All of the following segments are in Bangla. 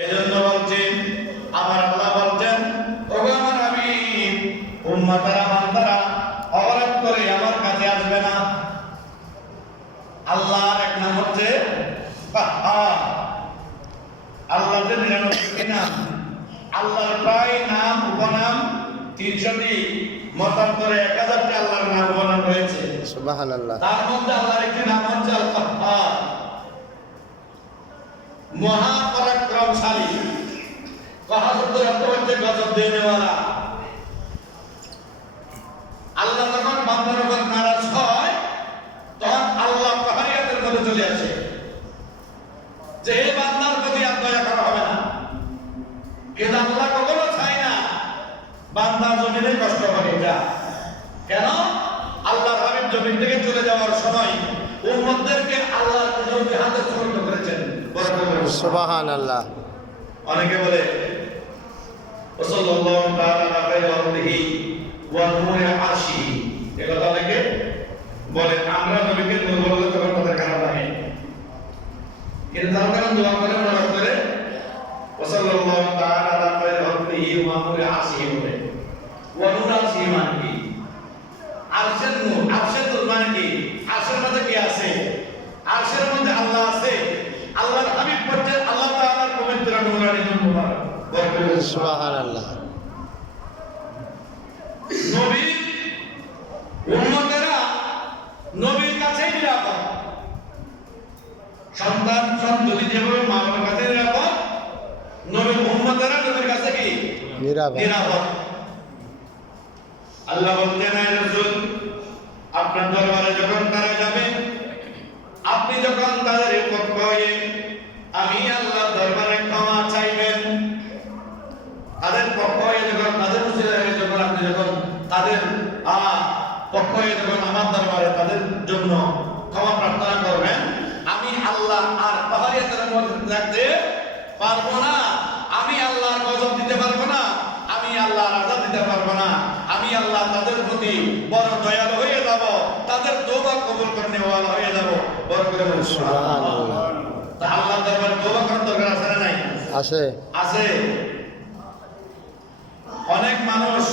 এজন্য বলছেন আমার আল্লাহ বলছেন, ওগো আমার হাবিব, উম্মতারা বান্দারা অপরাধ করে আমার কাছে আসবে না। আল্লাহর এক নাম হচ্ছে আল্লাহর যে 99টি নাম, আল্লাহর প্রায় নাম উপনাম 300টি, মতান্তরে 1000টি আল্লাহর নাম উপনাম রয়েছে। সুবহানাল্লাহ। তার মধ্যে আল্লাহর একটি নাম হচ্ছে আল কাহ্হার, মহাপরাক্রমশালী। কাহ্হার শব্দের অর্থ হচ্ছে গজব দেনেওয়ালা। আল্লাহ যখন বান্দার উপর নারাজ হয় তখন আল্লাহ কাহ্হারিয়াতের মধ্যে চলে আসে যে এই বান্দার প্রতি আর দয়া করা হবে না। কিন্তু আল্লাহ কখনো চায় না বান্দা জমিনে কষ্ট করে যা। কেন? আল্লাহর হাবিব জমিন থেকে চলে যাওয়ার সময় উম্মতদেরকে আল্লাহ নিজের হাতে সুরক্ষা করেছেন। সুবহানাল্লাহ। অনেকে বলে সাল্লাল্লাহু তাআলা আলাইহি ওয়া নূরে আরশিহি, এই কথা অনেকে বলে। আমরা নবীকে নূর বললে তখন কথা খারাপ লাগে, কিন্তু তার কারণ দোয়া করে মনে করে সাল্লাল্লাহু তাআলা আলাইহি ওয়া নূরে আরশিহি বলে। ওয়া নূর আরশিহি মানে কি? আরশের নূর, আরশের নূর মানে কি? আরশের মধ্যে কি আছে? আরশের মধ্যে আল্লাহ আছে। আল্লাহর হাবিব বলছেন আল্লাহ তাআলার পবিত্র নূরানি নূর মুবারক। সুবহানাল্লাহ। নবী উম্মতেরা নবীর কাছেই নিরাপদ। সন্তান সন্ততি যেভাবে মা বাবার কাছে নিরাপদ, নবীর উম্মতেরা নবীর কাছে কি নিরাপদ। আল্লাহ বলতেন, হে রাসূল, আপনার দরবারে যখন তারা যাবে, আপনি যখন তাদের পক্ষ হয়ে আমি আল্লাহর দরবারে ক্ষমা চাইবেন, তাদের পক্ষ হয়ে যখন তাদের উসিলা হয়ে যখন আপনি যখন তাদের পক্ষ হয়ে যখন আমার দরবারে তাদের জন্য ক্ষমা প্রার্থনা করবেন, আমি আল্লাহ আর পাহাড়িয়াতের মধ্যে থাকতে পারবো না। আমি আল্লাহর গজব দিতে পারবো না, আমি আল্লাহর আযাব দিতে পারবো না। আমি আল্লাহ তাদের প্রতি বড় দয়ালু হয়ে যাব, তাদের তওবা কবুল করতে ওয়ালা হয়ে যাব। বড় করে বলুন সুবহানাল্লাহ। তা আল্লাহর দরবারে তওবা করার দরকার আছে না নাই? আছে। আছে। অনেক মানুষ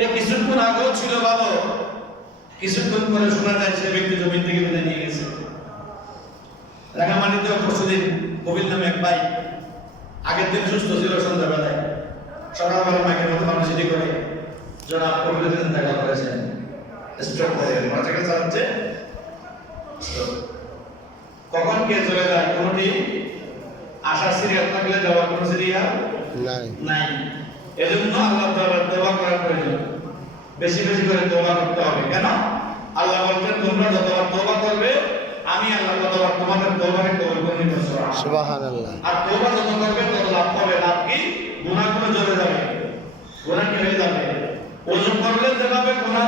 এই কিছুক্ষণ আগেও ছিল ভালো, কিছুক্ষণ পরে শোনা যায় সে ব্যক্তি জমিন থেকে বিদায় নিয়ে গেছে। রাঙামাটিতেও পরশুদিন কবির নামে এক ভাই আগের দিন সুস্থ ছিল, সন্ধ্যাবেলায় সকালবেলা মাইকের মধ্যে মানুষটি করে জনাব কবির দিন দেখা করেছেন, স্ট্রোক করে মাঝে চালাচ্ছে। কখন কে চলে যায় কোনটি আশার সিরিয়াল থাকলে যাওয়ার কোন সিরিয়াল নাই। এজন্য আল্লাহ তাআলার তওবা করার প্রয়োজন, বেশি বেশি করে তওবা করতে হবে। কেন? আল্লাহ বলেন তোমরা যতবার তওবা করবে আমি আল্লাহ ততবার তোমাদের তওবাকে কবুল করে নিব। সুবহানাল্লাহ। আর তওবা যত করবে তত লাভ পাবে। লাভ কি? গুনাহগুলো ঝরে যাবে, গুনাহ কি হয়ে যাবে। ওযু করলে যেভাবে গুনাহ